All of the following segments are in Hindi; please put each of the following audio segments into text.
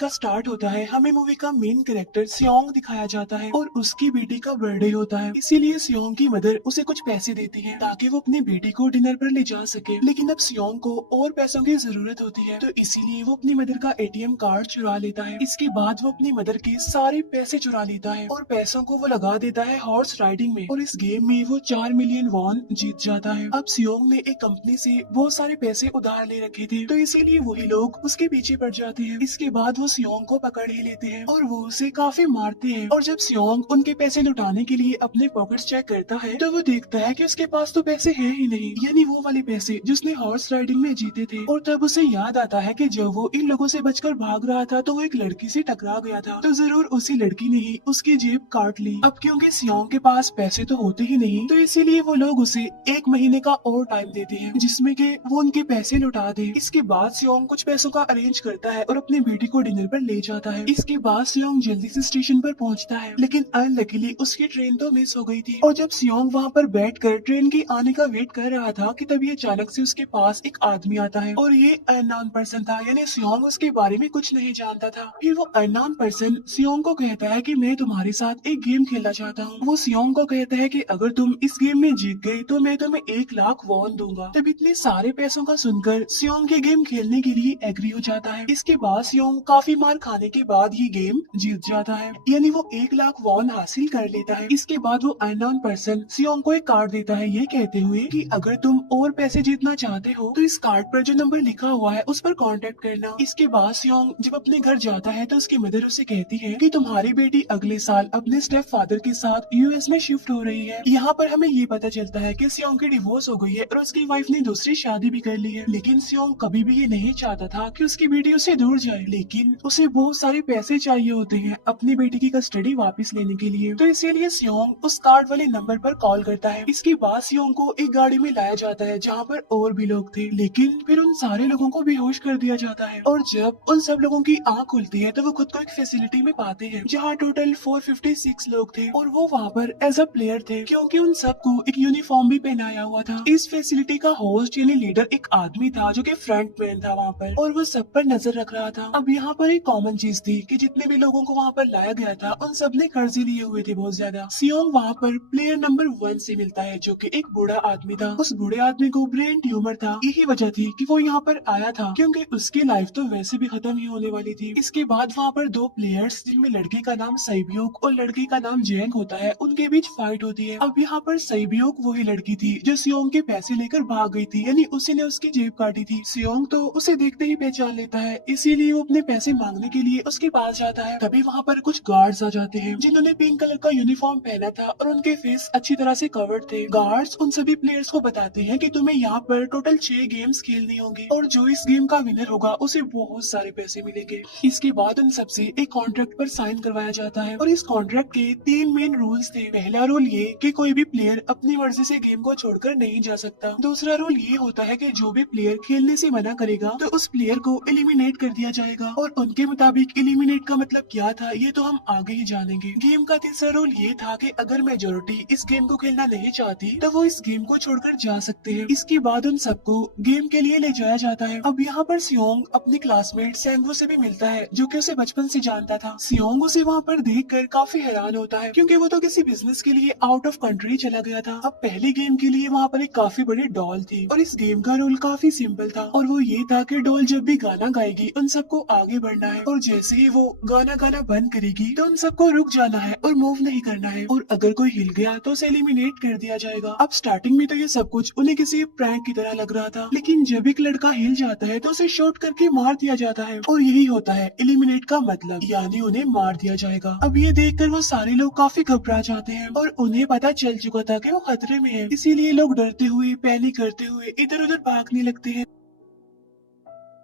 का स्टार्ट होता है, हमें मूवी का मेन कैरेक्टर सियोंग दिखाया जाता है और उसकी बेटी का बर्थडे होता है। इसीलिए सियोंग की मदर उसे कुछ पैसे देती है ताकि वो अपनी बेटी को डिनर पर ले जा सके। लेकिन अब सियोंग को और पैसों की जरूरत होती है, तो इसीलिए वो अपनी मदर का एटीएम कार्ड चुरा लेता है। इसके बाद वो अपनी मदर के सारे पैसे चुरा लेता है और पैसों को वो लगा देता है हॉर्स राइडिंग में, और इस गेम में वो 4 मिलियन वॉन जीत जाता है। अब सियोंग ने एक कंपनी से बहुत सारे पैसे उधार ले रखे थे, तो इसीलिए वही लोग उसके पीछे पड़ जाते हैं। इसके बाद वो सियोंग को पकड़ ही लेते हैं और वो उसे काफी मारते हैं। और जब सियोंग उनके पैसे लुटाने के लिए अपने पॉकेट्स चेक करता है तो वो देखता है कि उसके पास तो पैसे हैं ही नहीं, यानी वो वाले पैसे जिसने हॉर्स राइडिंग में जीते थे। और तब उसे याद आता है कि जब वो इन लोगों से बचकर भाग रहा था तो वो एक लड़की से टकरा गया था, तो जरूर उसी लड़की ने ही उसकी जेब काट ली। अब क्योंकि सियोंग के पास पैसे तो होते ही नहीं, तो इसीलिए वो लोग उसे 1 महीने का और टाइम देते हैं जिसमें कि वो उनके पैसे लौटा दे। इसके बाद सियोंग कुछ पैसों का अरेंज करता है और अपनी बेटी को डिनर पर ले जाता है। इसके बाद सियोंग जल्दी से स्टेशन पर पहुंचता है, लेकिन अनलकीली उसकी ट्रेन तो मिस हो गई थी। और जब सियोंग वहां पर बैठकर ट्रेन के आने का वेट कर रहा था कि तभी अचानक से उसके पास एक आदमी आता है, और ये अननोन पर्सन था, यानी सियोंग उसके बारे में कुछ नहीं जानता था। फिर वो अननोन पर्सन सियोंग को कहता है कि मैं तुम्हारे साथ एक गेम खेलना चाहता हूँ। वो सियोंग को कहता है कि अगर तुम इस गेम में जीत गए तो मैं तुम्हें 1 लाख वॉन दूंगा। तब इतने सारे पैसों का सुनकर सियोंग ये गेम खेलने के लिए एग्री हो जाता है। इसके बाद सियोंग काफी मार खाने के बाद ये गेम जीत जाता है, यानी वो 1 लाख वॉन हासिल कर लेता है। इसके बाद वो अननोन पर्सन सियोंग को एक कार्ड देता है, ये कहते हुए कि अगर तुम और पैसे जीतना चाहते हो तो इस कार्ड पर जो नंबर लिखा हुआ है उस पर कांटेक्ट करना। इसके बाद सियोंग जब अपने घर जाता है तो उसकी मदर उसे कहती है कि तुम्हारी बेटी अगले साल अपने स्टेप फादर के साथ यूएस में शिफ्ट हो रही है। यहाँ पर हमें ये पता चलता है कि सियोंग की डिवोर्स हो गई है और उसकी वाइफ ने दूसरी शादी भी कर ली है। लेकिन सियोंग कभी भी ये नहीं चाहता था कि उसकी बेटी उससे दूर जाए, लेकिन उसे बहुत सारे पैसे चाहिए होते हैं अपनी बेटी की कस्टडी वापस लेने के लिए, तो इसीलिए सियोंग उस कार्ड वाले नंबर पर कॉल करता है। इसके बाद सियोंग को एक गाड़ी में लाया जाता है जहाँ पर और भी लोग थे, लेकिन फिर उन सारे लोगों को बेहोश कर दिया जाता है। और जब उन सब लोगों की आंख खुलती है तो वो खुद को एक फैसिलिटी में पाते हैं जहाँ टोटल 456 लोग थे, और वो वहाँ पर एज अ प्लेयर थे क्योंकि उन सबको एक यूनिफॉर्म भी पहनाया हुआ था। इस फैसिलिटी का होस्ट यानी लीडर एक आदमी था जो कि फ्रंट मैन था वहाँ पर, और वो सब पर नजर रख रहा था। अब यहाँ पर एक कॉमन चीज थी कि जितने भी लोगों को वहाँ पर लाया गया था उन सब ने कर्जे लिए हुए थे बहुत ज्यादा। सियोंग वहाँ पर प्लेयर नंबर 1 से मिलता है जो कि एक बूढ़ा आदमी था। उस बूढ़े आदमी को ब्रेन ट्यूमर था, यही वजह थी कि वो यहाँ पर आया था क्योंकि उसकी लाइफ तो वैसे भी खत्म ही होने वाली थी। इसके बाद वहाँ पर 2 प्लेयर्स जिनमें लड़के का नाम सैब्यूक और लड़की का नाम जेंग होता है, उनके बीच फाइट होती है। अब यहाँ पर सैब्यूक वही लड़की थी जो सियोंग के पैसे लेकर भाग गई थी, यानी उसी ने उसकी जेब काटी थी। सियोंग तो उसे देखते ही पहचान लेता है, इसीलिए वो अपने पैसे मांगने के लिए उसके पास जाता है। तभी वहाँ पर कुछ गार्ड्स आ जाते हैं जिन्होंने पिंक कलर का यूनिफॉर्म पहना था और उनके फेस अच्छी तरह से कवर्ड थे। गार्ड्स उन सभी प्लेयर्स को बताते हैं कि तुम्हें यहाँ पर टोटल 6 गेम्स खेलनी होंगी और जो इस गेम का विनर होगा उसे बहुत सारे पैसे मिलेंगे। इसके बाद उन सबसे एक कॉन्ट्रैक्ट पर साइन करवाया जाता है और इस कॉन्ट्रैक्ट के 3 मेन रूल्स थे। पहला रूल ये कि कोई भी प्लेयर अपनी मर्जी से गेम को छोड़कर नहीं जा सकता। दूसरा रूल ये होता है कि जो भी प्लेयर खेलने से मना करेगा तो उस प्लेयर को एलिमिनेट कर दिया जाएगा, और उनके मुताबिक एलिमिनेट का मतलब क्या था ये तो हम आगे ही जानेंगे। गेम का तीसरा रूल ये था कि अगर मेजोरिटी इस गेम को खेलना नहीं चाहती तो वो इस गेम को छोड़कर जा सकते हैं। इसके बाद उन सबको गेम के लिए ले जाया जाता है। अब यहाँ पर सियोंग अपने क्लासमेट सेंगवू से भी मिलता है जो कि उसे बचपन से जानता था। सियोंग उसे वहाँ पर देखकर काफी हैरान होता है क्योंकि वो तो किसी बिजनेस के लिए आउट ऑफ कंट्री चला गया था। अब पहली गेम के लिए वहाँ पर एक काफी बड़ी डॉल थी और इस गेम का रूल काफी सिंपल था, और वो ये था कि डॉल जब भी गाना गाएगी उन सबको आगे बढ़ना है, और जैसे ही वो गाना गाना बंद करेगी तो उन सबको रुक जाना है और मूव नहीं करना है, और अगर कोई हिल गया तो उसे एलिमिनेट कर दिया जाएगा। अब स्टार्टिंग में तो ये सब कुछ उन्हें किसी प्रैंक की तरह लग रहा था, लेकिन जब एक लड़का हिल जाता है तो उसे शॉट करके मार दिया जाता है, और यही होता है एलिमिनेट का मतलब, यानी उन्हें मार दिया जाएगा। अब ये देखकर वो सारे लोग काफी घबरा जाते हैं और उन्हें पता चल चुका था कि वो खतरे में है, इसीलिए लोग डरते हुए पैनिक करते हुए इधर उधर भागने लगते हैं।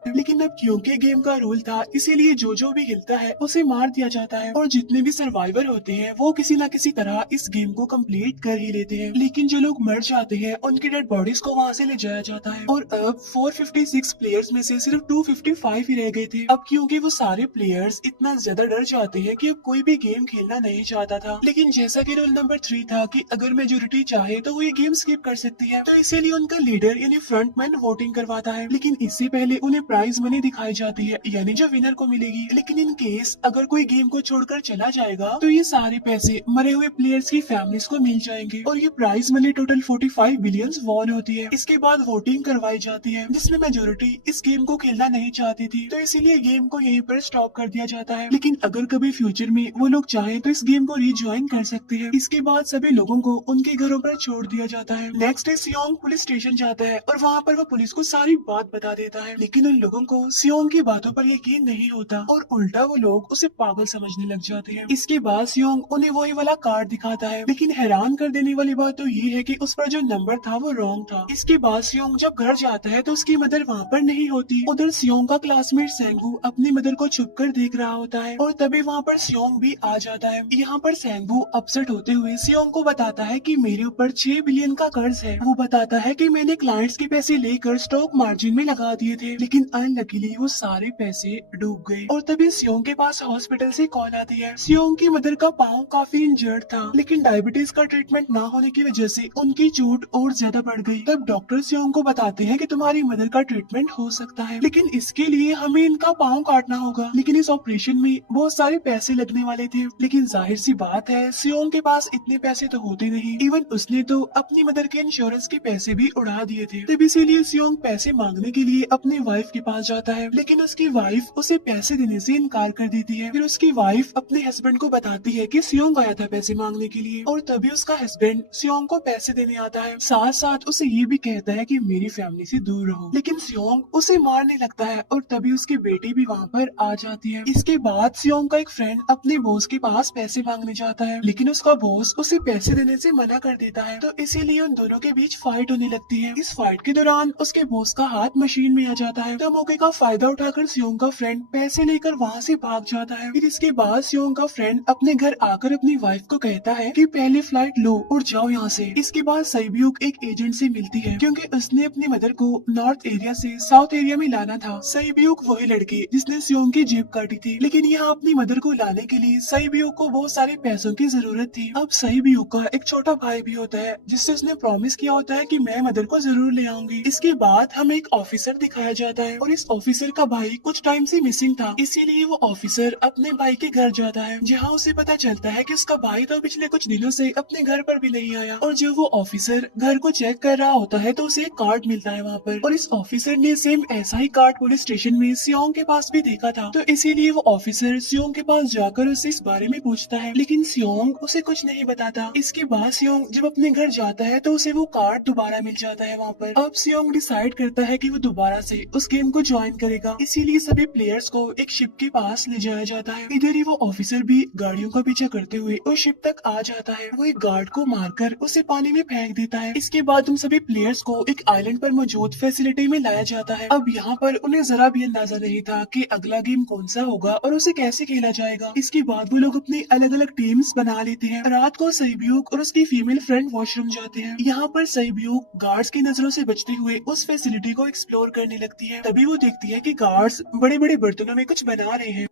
लेकिन अब क्योंकि गेम का रूल था इसीलिए जो भी हिलता है उसे मार दिया जाता है, और जितने भी सर्वाइवर होते हैं वो किसी न किसी तरह इस गेम को कंप्लीट कर ही लेते हैं। लेकिन जो लोग मर जाते हैं उनकी डेड बॉडीज को वहाँ से ले जाया जाता है, और अब 456 प्लेयर्स में से सिर्फ 255 ही रह गए थे। अब क्योंकि वो सारे प्लेयर्स इतना ज्यादा डर जाते हैं कि अब कोई भी गेम खेलना नहीं चाहता था। लेकिन जैसा कि रूल नंबर 3 था कि अगर मेजोरिटी चाहे तो वो ये गेम स्किप कर सकती है, तो इसीलिए उनका लीडर यानी फ्रंटमैन वोटिंग करवाता है। लेकिन इससे पहले उन्हें प्राइज मनी दिखाई जाती है, यानी जो विनर को मिलेगी। लेकिन इन केस अगर कोई गेम को छोड़कर चला जाएगा तो ये सारे पैसे मरे हुए प्लेयर्स की फैमिलीज को मिल जाएंगे। और ये prize money total 45 billion won होती है। इसके बाद वोटिंग करवाई जाती है, जिसमें मेजोरिटी इस गेम को खेलना नहीं चाहती थी, तो इसीलिए गेम को यहीं पर स्टॉप कर दिया जाता है। लेकिन अगर कभी फ्यूचर में वो लोग चाहें तो इस गेम को रिज्वाइन कर सकते हैं। इसके बाद सभी लोगों को उनके घरों पर छोड़ दिया जाता है। नेक्स्ट डे सियोंग पुलिस स्टेशन जाता है और वहाँ पर वो पुलिस को सारी बात बता देता है। लेकिन उन लोगों को सियोंग की बातों पर यकीन नहीं होता और उल्टा वो लोग उसे पागल समझने लग जाते हैं। इसके बाद सियोंग उन्हें वही वाला कार्ड दिखाता है, लेकिन हैरान कर देने वाली बात तो ये है कि उस पर जो नंबर था वो रॉन्ग था। इसके बाद सियोंग जब घर जाता है तो उसकी मदर वहाँ पर नहीं होती। उधर सियोंग का क्लासमेट सेंगू अपनी मदर को छुपकर देख रहा होता है और तभी वहाँ पर सियोंग भी आ जाता है। यहाँ पर सेंगू अपसेट होते हुए सियोंग को बताता है कि मेरे ऊपर 6 बिलियन का कर्ज है। वो बताता है कि मैंने क्लाइंट्स के पैसे लेकर स्टॉक मार्जिन में लगा दिए थे, लेकिन अनलकीली वो सारे पैसे डूब गए। और तभी सियोंग के पास हॉस्पिटल से कॉल आती है। सियोंग की मदर का पाँव काफी इंजर्ड था, लेकिन डायबिटीज का ट्रीटमेंट ना होने की वजह से उनकी चोट और ज्यादा बढ़ गई। तब डॉक्टर सियोंग को बताते हैं कि तुम्हारी मदर का ट्रीटमेंट हो सकता है, लेकिन इसके लिए हमें इनका पाँव काटना होगा। लेकिन इस ऑपरेशन में बहुत सारे पैसे लगने वाले थे, लेकिन जाहिर सी बात है सियोंग के पास इतने पैसे तो होते नहीं। इवन उसने तो अपनी मदर के इंश्योरेंस के पैसे भी उड़ा दिए थे। तब इसीलिए सियोंग पैसे मांगने के लिए अपनी वाइफ के पास जाता है, लेकिन उसकी वाइफ उसे पैसे देने से इनकार कर देती है। फिर उसकी वाइफ अपने हस्बैंड को बताती है कि सियोंग आया था पैसे मांगने के लिए, और तभी उसका हस्बैंड सियोंग को पैसे देने आता है। साथ साथ उसे ये भी कहता है कि मेरी फैमिली से दूर रहो। लेकिन सियोंग उसे मारने लगता है और तभी उसकी बेटी भी वहाँ पर आ जाती है। इसके बाद सियोंग का एक फ्रेंड अपने बॉस के पास पैसे मांगने जाता है, लेकिन उसका बॉस उसे पैसे देने से मना कर देता है, तो इसीलिए उन दोनों के बीच फाइट होने लगती है। इस फाइट के दौरान उसके बॉस का हाथ मशीन में आ जाता है, तो मौके का फायदा उठाकर सियोंग का फ्रेंड पैसे लेकर वहाँ से भाग जाता है। फिर इसके बाद सियोंग का फ्रेंड अपने घर आकर अपनी वाइफ को कहता है कि पहले फ्लाइट लो और जाओ यहाँ से। इसके बाद सईब्यूक एक एजेंट से मिलती है, क्योंकि उसने अपनी मदर को नॉर्थ एरिया से साउथ एरिया में लाना था। सईब्यूक वही लड़की जिसने सियोंग की जेब काटी थी, लेकिन यहाँ अपनी मदर को लाने के लिए सईब्यूक को बहुत सारे पैसों की जरूरत थी। अब सईब्यूक का एक छोटा भाई भी होता है, जिससे उसने प्रॉमिस किया होता है कि मैं मदर को जरूर ले आऊंगी। इसके बाद हमें एक ऑफिसर दिखाया जाता है और इस ऑफिसर का भाई कुछ टाइम से मिसिंग था, इसीलिए वो ऑफिसर अपने भाई के घर जाता है, जहाँ उसे पता चलता है कि उसका भाई तो पिछले कुछ दिनों से अपने घर पर भी नहीं आया। और जब वो ऑफिसर घर को चेक कर रहा होता है तो उसे एक कार्ड मिलता है वहाँ पर, और इस ऑफिसर ने सेम ऐसा ही कार्ड पुलिस स्टेशन में सियोंग के पास भी देखा था, तो इसीलिए वो ऑफिसर सियोंग के पास जाकर उससे इस बारे में पूछता है, लेकिन सियोंग उसे कुछ नहीं बताता। इसके बाद सियोंग जब अपने घर जाता है तो उसे वो कार्ड दोबारा मिल जाता है वहाँ पर। अब सियोंग डिसाइड करता है कि वो दोबारा से उस गेम को ज्वाइन करेगा, इसीलिए सभी प्लेयर्स को एक शिप के पास ले जाया जाता है। इधर ही वो ऑफिसर भी गाड़ियों का पीछा करते हुए उस शिप तक आ जाता है। वो एक गार्ड को मारकर उसे पानी में फेंक देता है। इसके बाद उन सभी प्लेयर्स को एक आइलैंड पर मौजूद फैसिलिटी में लाया जाता है। अब यहाँ पर उन्हें जरा भी अंदाजा नहीं था कि अगला गेम कौन सा होगा और उसे कैसे खेला जाएगा। इसके बाद वो लोग अपनी अलग अलग टीम्स बना लेते हैं। रात को सईब्यूक और उसकी फीमेल फ्रेंड वॉशरूम जाते हैं। यहाँ पर सईब्यूक गार्ड्स की नजरों से बचते हुए उस फैसिलिटी को एक्सप्लोर करने लगती है। तभी वो देखती है कि गार्ड्स बड़े बड़े बर्तनों में कुछ बना रहे हैं,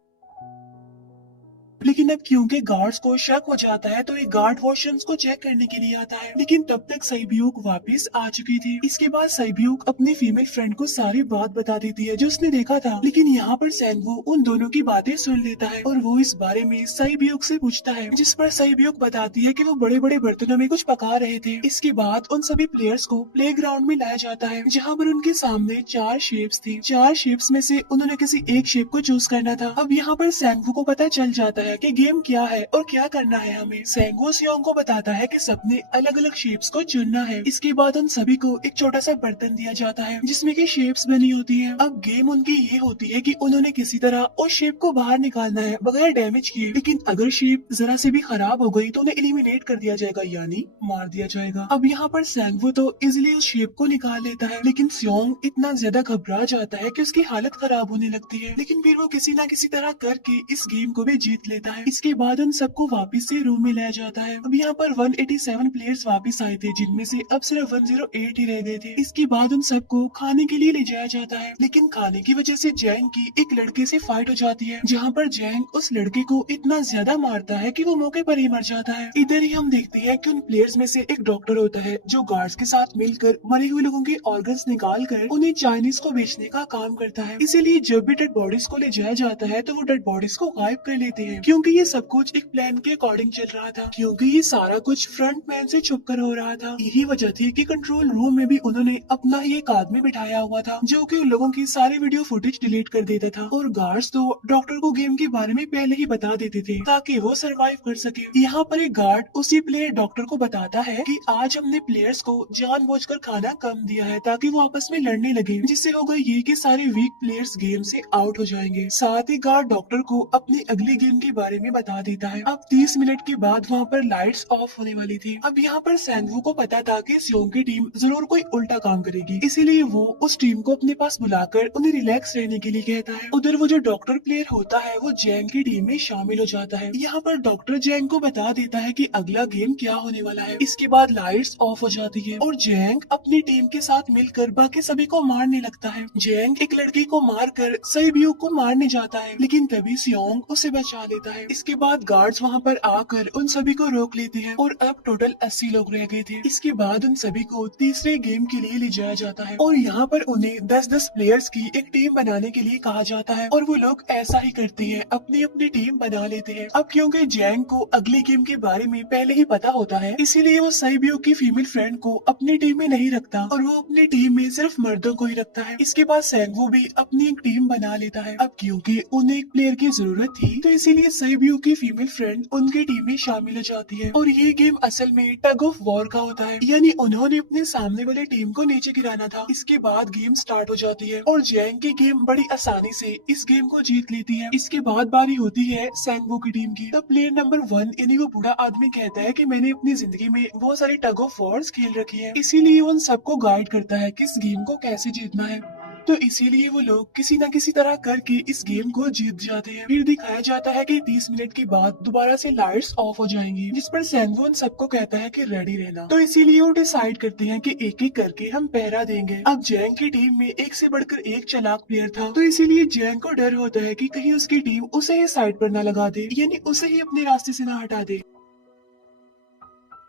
लेकिन अब क्योंकि गार्ड्स को शक हो जाता है तो एक गार्ड वॉशरूम्स को चेक करने के लिए आता है, लेकिन तब तक सईब्यूक वापस आ चुकी थी। इसके बाद सईब्यूक अपनी फीमेल फ्रेंड को सारी बात बता देती है जो उसने देखा था, लेकिन यहाँ पर सेंगू उन दोनों की बातें सुन लेता है और वो इस बारे में सईब्यूक से पूछता है, जिस पर सईब्यूक बताती है कि वो बड़े बड़े बर्तनों में कुछ पका रहे थे। इसके बाद उन सभी प्लेयर्स को प्ले ग्राउंड में लाया जाता है, जहाँ पर उनके सामने 4 शेप्स थी। 4 शेप्स में से उन्होंने किसी एक शेप को चूज करना था। अब यहाँ पर सेंगू को पता चल जाता है कि गेम क्या है और क्या करना है हमें। सेंगो सियोंग को बताता है कि सबने अलग अलग शेप्स को चुनना है। इसके बाद उन सभी को एक छोटा सा बर्तन दिया जाता है जिसमें की शेप्स बनी होती हैं। अब गेम उनकी ये होती है कि उन्होंने किसी तरह उस शेप को बाहर निकालना है बगैर डैमेज किए, लेकिन अगर शेप जरा से भी खराब हो गई तो उन्हें एलिमिनेट कर दिया जाएगा, यानी मार दिया जाएगा। अब यहाँ पर सेंगो तो इजिली उस शेप को निकाल लेता है, लेकिन सियोंग इतना ज्यादा घबरा जाता है कि उसकी हालत खराब होने लगती है, लेकिन फिर वो किसी न किसी तरह करके इस गेम को भी जीत लेता देता है। इसके बाद उन सबको वापस से रूम में लाया जाता है। अब यहाँ पर 187 प्लेयर्स वापस आए थे, जिनमें से अब सिर्फ 108 ही रह गए थे। इसके बाद उन सबको खाने के लिए ले जाया जाता है, लेकिन खाने की वजह से जैंग की एक लड़के से फाइट हो जाती है, जहाँ पर जैंग उस लड़के को इतना ज्यादा मारता है कि वो मौके पर ही मर जाता है। इधर ही हम देखते हैं कि उन प्लेयर्स में से एक डॉक्टर होता है जो गार्ड्स के साथ मिलकर मरे हुए लोगों के ऑर्गन्स निकाल कर उन्हें चाइनीज को बेचने का काम करता है। इसीलिए जब भी डेड बॉडीज को ले जाया जाता है तो वो डेड बॉडीज को गायब कर लेते हैं, क्योंकि ये सब कुछ एक प्लान के अकॉर्डिंग चल रहा था, क्योंकि ये सारा कुछ फ्रंट मैन से छुप कर हो रहा था। यही वजह थी कि कंट्रोल रूम में भी उन्होंने अपना ही एक आदमी बिठाया हुआ था जो कि उन लोगों की सारी वीडियो फुटेज डिलीट कर देता था, और गार्ड्स तो डॉक्टर को गेम के बारे में पहले ही बता देते थे ताकि वो सरवाइव कर सके। यहाँ पर एक गार्ड उसी प्लेयर डॉक्टर को बताता है कि आज हमने प्लेयर्स को जानबूझकर खाना कम दिया है ताकि वो आपस में लड़ने लगे, जिससे होगा ये कि सारे वीक प्लेयर्स गेम से आउट हो जाएंगे। साथ ही गार्ड डॉक्टर को अपनी अगली गेम के बारे में बता देता है। अब 30 मिनट के बाद वहाँ पर लाइट्स ऑफ होने वाली थी। अब यहाँ पर सैंगवू को पता था कि सियोंग की टीम जरूर कोई उल्टा काम करेगी, इसीलिए वो उस टीम को अपने पास बुलाकर उन्हें रिलैक्स रहने के लिए कहता है। उधर वो जो डॉक्टर प्लेयर होता है वो जैंग की टीम में शामिल हो जाता है। यहाँ पर डॉक्टर जैंग को बता देता है कि अगला गेम क्या होने वाला है। इसके बाद लाइट्स ऑफ हो जाती है और जैंग अपनी टीम के साथ मिलकर बाकी सभी को मारने लगता है। जैंग एक लड़की को मारकर सईब्यू को मारने जाता है, लेकिन तभी सियोंग उसे बचा लेता है। इसके बाद गार्ड्स वहाँ पर आकर उन सभी को रोक लेते हैं और अब टोटल 80 लोग रह गए थे। इसके बाद उन सभी को तीसरे गेम के लिए ले जाया जाता है और यहाँ पर उन्हें 10-10 प्लेयर्स की एक टीम बनाने के लिए कहा जाता है, और वो लोग ऐसा ही करते हैं, अपनी अपनी टीम बना लेते हैं। अब क्योंकि जैंग को अगली गेम के बारे में पहले ही पता होता है, इसीलिए वो सईब्यू की फीमेल फ्रेंड को अपनी टीम में नहीं रखता और वो अपनी टीम में सिर्फ मर्दों को ही रखता है। इसके बाद सैंगवू भी अपनी एक टीम बना लेता है। अब क्योंकि उन्हें एक प्लेयर की जरूरत थी, तो इसीलिए सईब्यू की फीमेल फ्रेंड उनकी टीम में शामिल हो जाती है, और ये गेम असल में टग ऑफ वॉर का होता है, यानी उन्होंने अपने सामने वाली टीम को नीचे गिराना था। इसके बाद गेम स्टार्ट हो जाती है और जैंग की गेम बड़ी आसानी से इस गेम को जीत लेती है। इसके बाद बारी होती है सैंगवू की टीम की। तो प्लेयर नंबर 1 यानी वो बूढ़ा आदमी कहता है कि मैंने अपनी जिंदगी में बहुत सारी टग ऑफ वॉर्स खेल रखी है, इसीलिए उन सबको गाइड करता है कि इस गेम को कैसे जीतना है। तो इसीलिए वो लोग किसी न किसी तरह करके इस गेम को जीत जाते हैं। फिर दिखाया जाता है कि 30 मिनट के बाद दोबारा से लाइट्स ऑफ हो जाएंगी, जिस पर सैंगवू उन सबको कहता है कि रेडी रहना। तो इसीलिए वो डिसाइड करते हैं कि एक एक करके हम पहरा देंगे। अब जैंग की टीम में एक से बढ़कर एक चालाक प्लेयर था, तो इसीलिए जैंग को डर होता है कि कहीं उसकी टीम उसे ही साइड पर न लगा दे, यानी उसे ही अपने रास्ते से न हटा दे।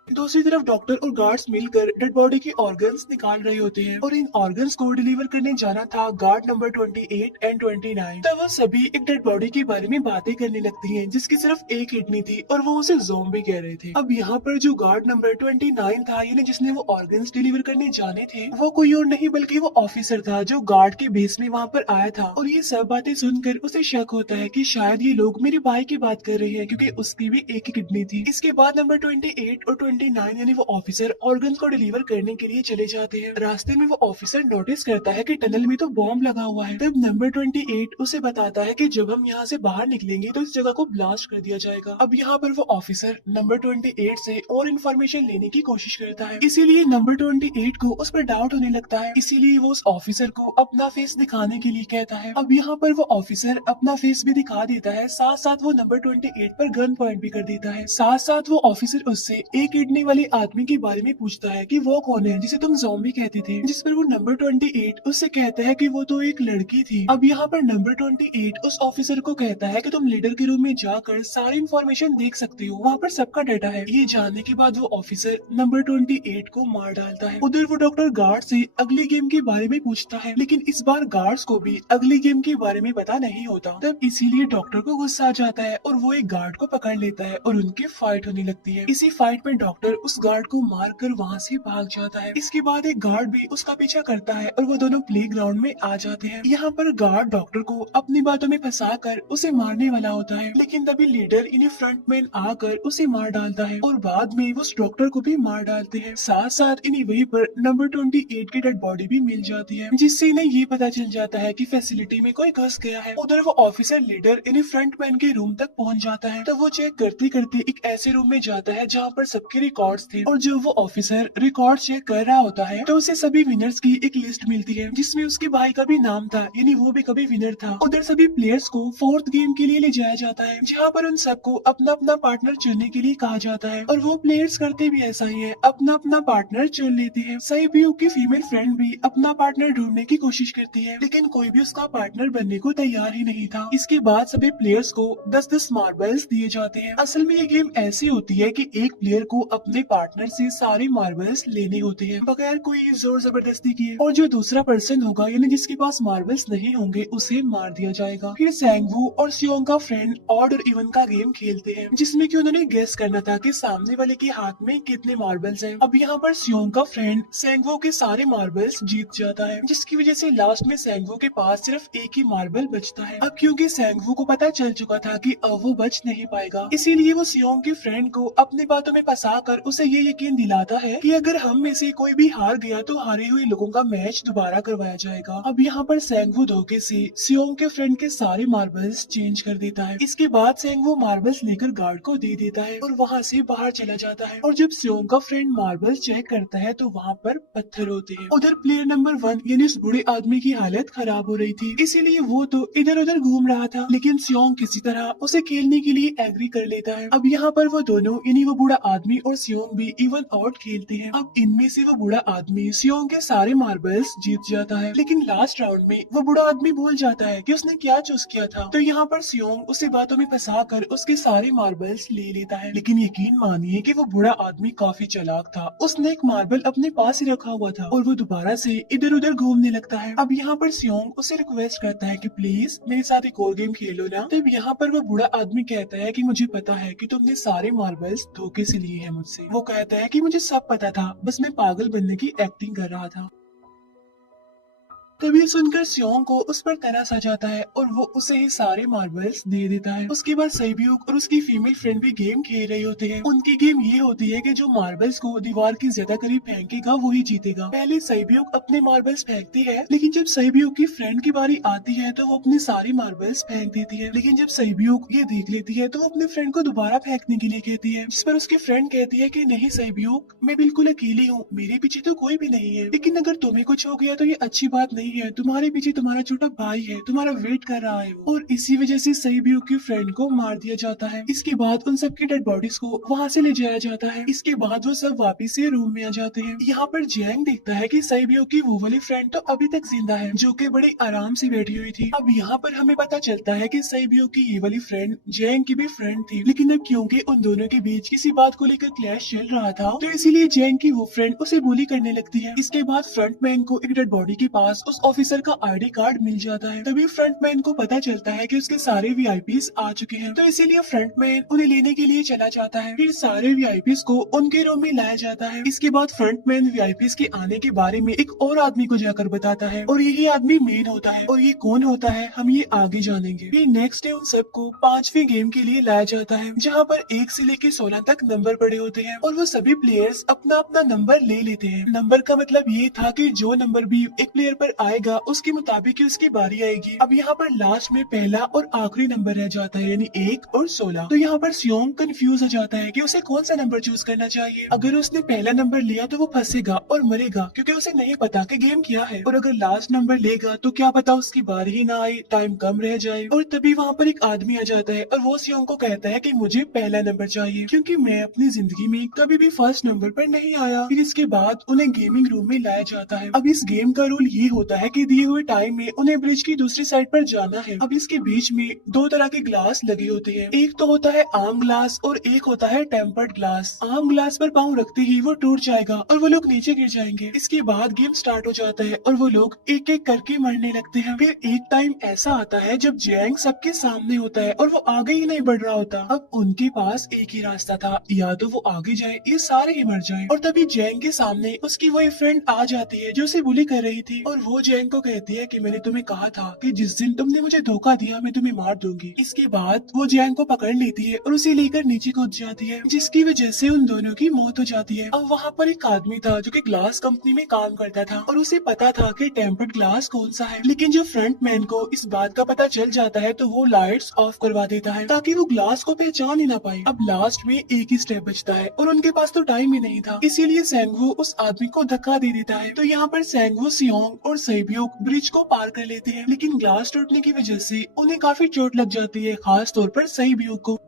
दूसरी तरफ डॉक्टर और गार्ड्स मिलकर डेड बॉडी के ऑर्गन्स निकाल रहे होते हैं, और इन ऑर्गन्स को डिलीवर करने जाना था गार्ड नंबर 28 एंड 29। तब वो सभी एक डेड बॉडी के बारे में बातें करने लगती हैं, जिसकी सिर्फ एक किडनी थी और वो उसे ज़ॉम्बी कह रहे थे। अब यहाँ पर जो गार्ड नंबर 29 था, यानी जिसने वो ऑर्गन्स डिलीवर करने जाने थे, वो कोई और नहीं बल्कि वो ऑफिसर था जो गार्ड के बेस में वहाँ पर आया था। और ये सब बातें सुनकर उसे शक होता है कि शायद ये लोग मेरे भाई की बात कर रहे हैं, क्योंकि उसकी भी एक ही किडनी थी। इसके बाद नंबर 28 और 29 यानी वो ऑफिसर ऑर्गन्स को डिलीवर करने के लिए चले जाते हैं। रास्ते में वो ऑफिसर नोटिस करता है कि टनल में तो बॉम्ब लगा हुआ है। तब नंबर 28 उसे बताता है कि जब हम यहाँ से बाहर निकलेंगे तो इस जगह को ब्लास्ट कर दिया जाएगा। अब यहाँ पर वो ऑफिसर नंबर 28 से और इन्फॉर्मेशन लेने की कोशिश करता है, इसीलिए नंबर 28 को उस पर डाउट होने लगता है, इसीलिए वो उस ऑफिसर को अपना फेस दिखाने के लिए कहता है। अब यहाँ पर वो ऑफिसर अपना फेस भी दिखा देता है, साथ साथ वो नंबर 28 पर गन पॉइंट भी कर देता है। साथ साथ वो ऑफिसर उससे एक किडनी वाले आदमी के बारे में पूछता है कि वो कौन है जिसे तुम ज़ॉम्बी कहते थे, जिस पर वो नंबर 28 उससे कहता है कि वो तो एक लड़की थी। अब यहाँ पर नंबर 28 उस ऑफिसर को कहता है कि तुम लीडर के रूम में जाकर सारी इन्फॉर्मेशन देख सकते हो, वहाँ पर सबका डाटा है। ये जानने के बाद वो ऑफिसर नंबर 28 को मार डालता है। उधर वो डॉक्टर गार्ड से अगली गेम के बारे में पूछता है, लेकिन इस बार गार्ड्स को भी अगली गेम के बारे में पता नहीं होता। तब इसीलिए डॉक्टर को गुस्सा आ जाता है और वो एक गार्ड को पकड़ लेता है और उनकी फाइट होने लगती है। इसी फाइट में डॉक्टर उस गार्ड को मारकर वहाँ से भाग जाता है। इसके बाद एक गार्ड भी उसका पीछा करता है और वो दोनों प्लेग्राउंड में आ जाते हैं। यहाँ पर गार्ड डॉक्टर को अपनी बातों में फंसाकर उसे मारने वाला होता है, लेकिन तभी लीडर इन्हें फ्रंटमैन आकर उसे मार डालता है और बाद में वो उस डॉक्टर को भी मार डालते हैं। साथ साथ इन्हें वहीं पर नंबर 28 की डेड बॉडी भी मिल जाती है, जिससे इन्हें ये पता चल जाता है कि फैसिलिटी में कोई घुस गया है। उधर वो ऑफिसर लीडर इन्हें फ्रंटमैन के रूम तक पहुँच जाता है। तब वो चेक करते करते एक ऐसे रूम में जाता है जहाँ पर सबके रिकॉर्ड्स थे और जब वो ऑफिसर रिकॉर्ड चेक कर रहा होता है तो उसे सभी विनर्स की एक लिस्ट मिलती है जिसमें उसके भाई का भी नाम था, यानी वो भी कभी विनर था। उधर सभी प्लेयर्स को फोर्थ गेम के लिए ले जाया जाता है जहाँ पर उन सबको अपना अपना पार्टनर चुनने के लिए कहा जाता है और वो प्लेयर्स करते भी ऐसा ही है, अपना अपना पार्टनर चुन लेते हैं। साइबियो की फीमेल फ्रेंड भी अपना पार्टनर ढूंढने की कोशिश करती है लेकिन कोई भी उसका पार्टनर बनने को तैयार ही नहीं था। इसके बाद सभी प्लेयर्स को 10-10 मार्बल्स दिए जाते हैं। असल में ये गेम ऐसी होती है कि एक प्लेयर को अपने पार्टनर से सारे मार्बल्स लेने होते हैं बगैर कोई जोर जबरदस्ती किए, और जो दूसरा पर्सन होगा यानी जिसके पास मार्बल्स नहीं होंगे उसे मार दिया जाएगा। फिर सैंगवू और सियोंग का फ्रेंड ऑड और इवन का गेम खेलते हैं जिसमें कि उन्होंने गेस करना था कि सामने वाले के हाथ में कितने मार्बल्स हैं। अब यहाँ पर सियोंग का फ्रेंड सैंगवू के सारे मार्बल्स जीत जाता है जिसकी वजह से लास्ट में सैंगवू के पास सिर्फ एक ही मार्बल बचता है। अब क्योंकि सैंगवू को पता चल चुका था कि अब वो बच नहीं पाएगा, इसीलिए वो सियोंग के फ्रेंड को अपनी बातों में फंसा कर उसे ये यकीन दिलाता है कि अगर हम में से कोई भी हार गया तो हारे हुए लोगों का मैच दोबारा करवाया जाएगा। अब यहाँ पर सैंगवू धोखे से सियोंग के फ्रेंड के सारे मार्बल्स चेंज कर देता है। इसके बाद सैंगवू मार्बल्स लेकर गार्ड को दे देता है और वहाँ से बाहर चला जाता है। और जब सियोंग का फ्रेंड मार्बल्स चेक करता है तो वहाँ पर पत्थर होते हैं। उधर प्लेयर नंबर 1 यानी उस बूढ़े आदमी की हालत खराब हो रही थी, इसीलिए वो तो इधर उधर घूम रहा था लेकिन सियोंग किसी तरह उसे खेलने के लिए एग्री कर लेता है। अब यहाँ पर वो दोनों यानी वो बूढ़ा आदमी और सियोंग भी इवन आउट खेलते हैं। अब इनमें से वो बूढ़ा आदमी सियोंग के सारे मार्बल्स जीत जाता है लेकिन लास्ट राउंड में वो बूढ़ा आदमी भूल जाता है कि उसने क्या चूज किया था। तो यहाँ पर सियोंग उसे बातों में फंसा कर उसके सारे मार्बल्स ले लेता है लेकिन यकीन मानिए कि वो बूढ़ा आदमी काफी चालाक था। उसने एक मार्बल अपने पास ही रखा हुआ था और वो दोबारा से इधर उधर घूमने लगता है। अब यहाँ पर सियोंग उसे रिक्वेस्ट करता है कि प्लीज मेरे साथ एक और गेम खेलो ना। तब यहाँ पर वो बूढ़ा आदमी कहता है कि मुझे पता है कि तुमने सारे मार्बल्स धोखे से लिए हैं मुझसे। वो कहता है कि मुझे सब पता था, बस मैं पागल बनने की एक्टिंग कर रहा था। तभी सुनकर सियोंग को उस पर तरस आ जाता है और वो उसे ही सारे मार्बल्स दे देता है। उसके बाद सैब्यूक और उसकी फीमेल फ्रेंड भी गेम खेल रहे होते हैं। उनकी गेम ये होती है कि जो मार्बल्स को दीवार के ज्यादा करीब फेंकेगा वही जीतेगा। पहले सैब्यूक अपने मार्बल्स फेंकती है लेकिन जब सैब्यूक की फ्रेंड की बारी आती है तो वो अपने सारे मार्बल्स फेंक देती है। लेकिन जब सैब्यूक ये देख लेती है तो वो अपने फ्रेंड को दोबारा फेंकने के लिए कहती है, जिस पर उसकी फ्रेंड कहती है कि नहीं सैब्यूक, मैं बिल्कुल अकेली हूँ, मेरे पीछे तो कोई भी नहीं है, लेकिन अगर तुम्हें कुछ हो गया तो ये अच्छी बात नहीं है, तुम्हारे पीछे तुम्हारा छोटा भाई है, तुम्हारा वेट कर रहा है वो। और इसी वजह से सैब्यूक की फ्रेंड को मार दिया जाता है। इसके बाद उन सबकी डेड बॉडीज को वहाँ से ले जाया जाता है। इसके बाद वो सब वापिस से रूम में आ जाते हैं। यहाँ पर जैंग देखता है कि सैब्यूक की वो वाली फ्रेंड तो अभी तक जिंदा है जो कि बड़ी आराम से बैठी हुई थी। अब यहाँ पर हमें पता चलता है कि सैब्यूक की ये वाली फ्रेंड जैंग की भी फ्रेंड थी, लेकिन अब क्योंकि उन दोनों के बीच किसी बात को लेकर क्लैश चल रहा था तो इसीलिए जैंग की वो फ्रेंड उसे बुली करने लगती है। इसके बाद फ्रंटमैन को एक डेड बॉडी के पास उस ऑफिसर का आईडी कार्ड मिल जाता है। तभी फ्रंटमैन को पता चलता है कि उसके सारे वीआईपीज आ चुके हैं, तो इसीलिए फ्रंटमैन उन्हें लेने के लिए चला जाता है। फिर सारे वीआईपीज को उनके रूम में लाया जाता है। इसके बाद फ्रंटमैन वीआईपीज के आने के बारे में एक और आदमी को जाकर बताता है और यही आदमी मेन होता है। और ये कौन होता है हम ये आगे जानेंगे। फिर नेक्स्ट डे उन सबको 5वीं गेम के लिए लाया जाता है जहाँ पर 1 से लेकर 16 तक नंबर पड़े होते हैं और वो सभी प्लेयर्स अपना अपना नंबर ले लेते हैं। नंबर का मतलब ये था कि जो नंबर भी एक प्लेयर पर आएगा उसके मुताबिक ही उसकी बारी आएगी। अब यहाँ पर लास्ट में पहला और आखिरी नंबर रह जाता है यानी 1 और 16। तो यहाँ पर सियोंग कंफ्यूज हो जाता है कि उसे कौन सा नंबर चूज करना चाहिए। अगर उसने पहला नंबर लिया तो वो फंसेगा और मरेगा क्योंकि उसे नहीं पता कि गेम क्या है, और अगर लास्ट नंबर लेगा तो क्या पता उसकी बारी ही ना आए, टाइम कम रह जाए। और तभी वहाँ पर एक आदमी आ जाता है और वो सियोंग को कहता है कि मुझे पहला नंबर चाहिए क्योंकि मैं अपनी जिंदगी में कभी भी फर्स्ट नंबर पर नहीं आया। फिर इसके बाद उन्हें गेमिंग रूम में लाया जाता है। अब इस गेम का रूल ये होता है कि दिए हुए टाइम में उन्हें ब्रिज की दूसरी साइड पर जाना है। अब इसके बीच में 2 तरह के ग्लास लगे होते हैं, एक तो होता है आम ग्लास और एक होता है टेम्पर्ड ग्लास। आम ग्लास पर पाँव रखते ही वो टूट जाएगा और वो लोग नीचे गिर जाएंगे। इसके बाद गेम स्टार्ट हो जाता है और वो लोग एक एक करके मरने लगते हैं। फिर एक टाइम ऐसा आता है जब जैंग सबके सामने होता है और वो आगे ही नहीं बढ़ रहा होता। अब उनके पास एक ही रास्ता था, या तो वो आगे जाए ये सारे ही मर जाएं। और तभी जैंग के सामने उसकी वही फ्रेंड आ जाती है जो उसे बुली कर रही थी और वो जैंग को कहती है कि मैंने तुम्हें कहा था कि जिस दिन तुमने मुझे धोखा दिया मैं तुम्हें मार दूंगी। इसके बाद वो जैंग को पकड़ लेती है और उसे लेकर नीचे कूद जाती है, जिसकी वजह से उन दोनों की मौत हो जाती है। अब वहाँ पर एक आदमी था जो कि ग्लास कंपनी में काम करता था और उसे पता था कि टेम्पर्ड ग्लास कौन सा है, लेकिन जब फ्रंट मैन को इस बात का पता चल जाता है तो वो लाइट्स ऑफ करवा देता है ताकि वो ग्लास को पहचान ही ना पाए। अब लास्ट में एक ही स्टेप बचता है और उनके पास तो टाइम ही नहीं था, इसीलिए सेंगवू उस आदमी को धक्का दे देता है। तो यहाँ पर सेंगवू, सियोंग और सैब्योक ब्रिज को पार कर लेते हैं, लेकिन ग्लास टूटने की वजह से उन्हें काफी चोट लग जाती है, खास तौर पर सैब्योक को।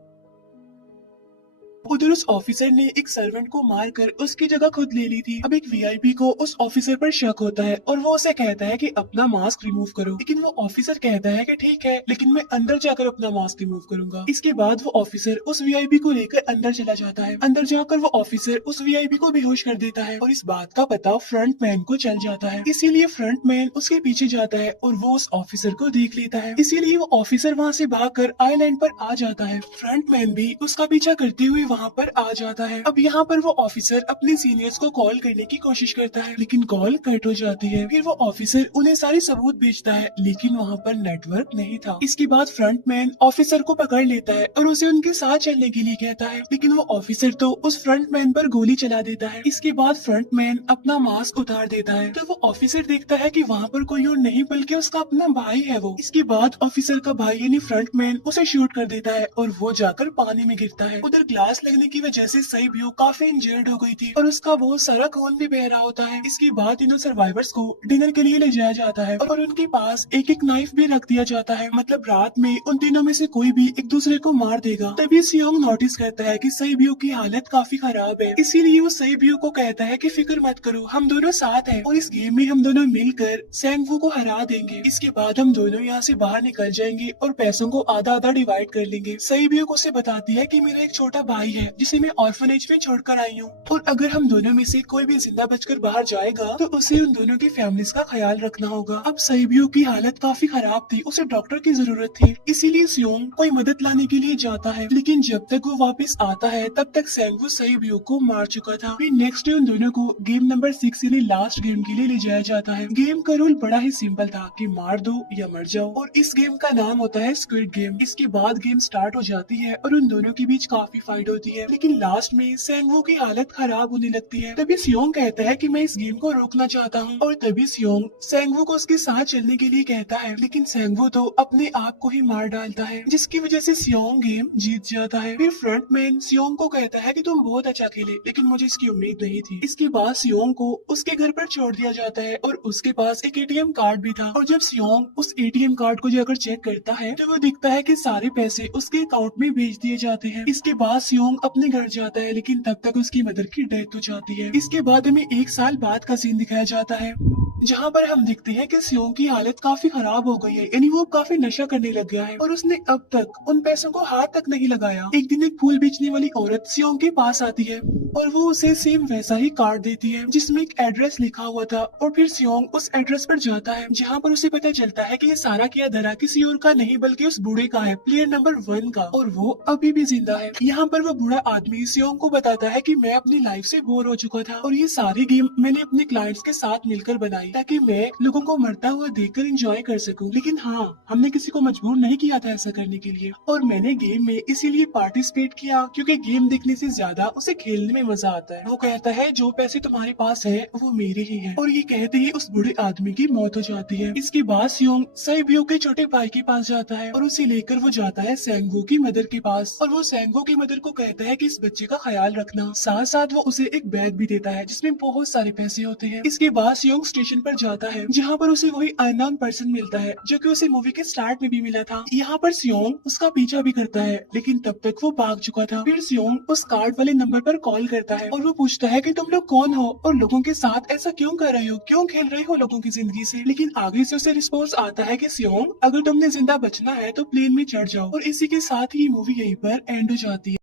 उधर उस ऑफिसर ने एक सर्वेंट को मारकर उसकी जगह खुद ले ली थी। अब एक वीआईपी को उस ऑफिसर पर शक होता है और वो उसे कहता है कि अपना मास्क रिमूव करो, लेकिन वो ऑफिसर कहता है कि ठीक है, लेकिन मैं अंदर जाकर अपना मास्क रिमूव करूंगा। इसके बाद वो ऑफिसर उस वीआईपी को लेकर अंदर चला जाता है। अंदर जाकर वो ऑफिसर उस वीआईपी को बेहोश कर देता है और इस बात का पता फ्रंट मैन को चल जाता है, इसीलिए फ्रंट मैन उसके पीछे जाता है और वो उस ऑफिसर को देख लेता है, इसीलिए वो ऑफिसर वहाँ से भागकर आइलैंड पर आ जाता है। फ्रंट मैन भी उसका पीछा करते हुए वहाँ पर आ जाता है। अब यहाँ पर वो ऑफिसर अपने सीनियर्स को कॉल करने की कोशिश करता है, लेकिन कॉल कट हो जाती है। फिर वो ऑफिसर उन्हें सारे सबूत भेजता है, लेकिन वहाँ पर नेटवर्क नहीं था। इसके बाद फ्रंट मैन ऑफिसर को पकड़ लेता है और उसे उनके साथ चलने के लिए कहता है, लेकिन वो ऑफिसर तो उस फ्रंट मैन पर गोली चला देता है। इसके बाद फ्रंट मैन अपना मास्क उतार देता है, तो वो ऑफिसर देखता है कि वहाँ पर कोई और नहीं बल्कि उसका अपना भाई है वो। इसके बाद ऑफिसर का भाई यानी फ्रंट मैन उसे शूट कर देता है और वो जाकर पानी में गिरता है। उधर ग्लास लगने की वजह से सैब्योक काफी इंजर्ड हो गई थी और उसका बहुत सारा खून भी बह रहा होता है। इसके बाद इन सर्वाइवर्स को डिनर के लिए ले जाया जाता है और उनके पास एक एक नाइफ भी रख दिया जाता है, मतलब रात में उन तीनों में से कोई भी एक दूसरे को मार देगा। तभी सियोंग नोटिस करता है कि सैब्योक की हालत काफी खराब है, इसीलिए वो सैब्योक को कहता है कि फिक्र मत करो, हम दोनों साथ हैं और इस गेम में हम दोनों मिलकर सेंगवू को हरा देंगे। इसके बाद हम दोनों यहाँ से बाहर निकल जाएंगे और पैसों को आधा आधा डिवाइड कर लेंगे। सैब्योक उसे बताती है कि मेरा एक छोटा भाई है जिसे मैं ऑर्फनेज में छोड़कर आई हूँ और अगर हम दोनों में से कोई भी जिंदा बचकर बाहर जाएगा तो उसे उन दोनों की फैमिलीज का ख्याल रखना होगा। अब सैब्योक की हालत काफी खराब थी, उसे डॉक्टर की जरूरत थी, इसीलिए सियोंग कोई मदद लाने के लिए जाता है, लेकिन जब तक वो वापस आता है तब तक सेंगवू सैब्योक को मार चुका था। फिर नेक्स्ट डे उन दोनों को गेम नंबर 6 यानी लास्ट गेम के लिए ले जाया जाता है। गेम का रूल बड़ा ही सिंपल था कि मार दो या मर जाओ और इस गेम का नाम होता है स्क्विड गेम। इसके बाद गेम स्टार्ट हो जाती है और उन दोनों के बीच काफी फाइट होती है, लेकिन लास्ट में सेंगवू की हालत खराब होने लगती है। तभी सियोंग कहता है कि मैं इस गेम को रोकना चाहता हूँ और तभी सियोंग सेंगवू को उसके साथ चलने के लिए कहता है, लेकिन सेंगवू तो अपने आप को ही मार डालता है, जिसकी वजह से सियोंग गेम जीत जाता है। फिर फ्रंट मैन सियोंग को कहता है कि तुम बहुत अच्छा खेले, लेकिन मुझे इसकी उम्मीद नहीं थी। इसके बाद सियोंग को उसके घर पर छोड़ दिया जाता है और उसके पास एक एटीएम कार्ड भी था और जब सियोंग उस एटीएम कार्ड को जाकर चेक करता है तो वो दिखता है कि सारे पैसे उसके अकाउंट में भेज दिए जाते हैं। इसके बाद सियोंग अपने घर जाता है, लेकिन तब तक उसकी मदर की डेथ हो जाती है। इसके बाद हमें 1 साल बाद का सीन दिखाया जाता है जहाँ पर हम देखते हैं कि सियोंग की हालत काफी खराब हो गई है, यानी वो काफी नशा करने लग गया है और उसने अब तक उन पैसों को हाथ तक नहीं लगाया। एक दिन एक फूल बेचने वाली औरत सियोंग के पास आती है और वो उसे सेम वैसा ही कार्ड देती है जिसमें एक एड्रेस लिखा हुआ था और फिर सियोंग उस एड्रेस पर जाता है जहाँ पर उसे पता चलता है कि ये सारा किया धरा किसी और का नहीं बल्कि उस बूढ़े का है, प्लेयर नंबर 1 का, और वो अभी भी जिंदा है। यहाँ पर वो बूढ़ा आदमी सियोंग को बताता है कि मैं अपनी लाइफ से बोर हो चुका था और ये सारी गेम मैंने अपने क्लाइंट्स के साथ मिलकर बनाई ताकि मैं लोगों को मरता हुआ देखकर एंजॉय कर सकूं, लेकिन हाँ, हमने किसी को मजबूर नहीं किया था ऐसा करने के लिए और मैंने गेम में इसीलिए पार्टिसिपेट किया क्योंकि गेम देखने से ज्यादा उसे खेलने में मजा आता है। वो कहता है जो पैसे तुम्हारे पास है वो मेरे ही हैं और ये कहते ही उस बूढ़े आदमी की मौत हो जाती है। इसके बाद सियोंग सैब्योक के छोटे भाई के पास जाता है और उसे लेकर वो जाता है सेंगवू की मदर के पास और वो सेंगवू की मदर को कहता है कि इस बच्चे का ख्याल रखना, साथ साथ वो उसे एक बैग भी देता है जिसमें बहुत सारे पैसे होते हैं। इसके बाद सियोंग स्टेशन पर जाता है जहाँ पर उसे वही अननोन पर्सन मिलता है जो कि उसे मूवी के स्टार्ट में भी मिला था। यहाँ पर सियोंग उसका पीछा भी करता है, लेकिन तब तक वो भाग चुका था। फिर सियोंग उस कार्ड वाले नंबर पर कॉल करता है और वो पूछता है कि तुम लोग कौन हो और लोगों के साथ ऐसा क्यों कर रहे हो, क्यों खेल रहे हो लोगों की जिंदगी से। लेकिन आगे से उसे रिस्पॉन्स आता है कि सियोंग अगर तुमने जिंदा बचना है तो प्लेन में चढ़ जाओ और इसी के साथ ही मूवी यहीं पर एंड हो जाती है।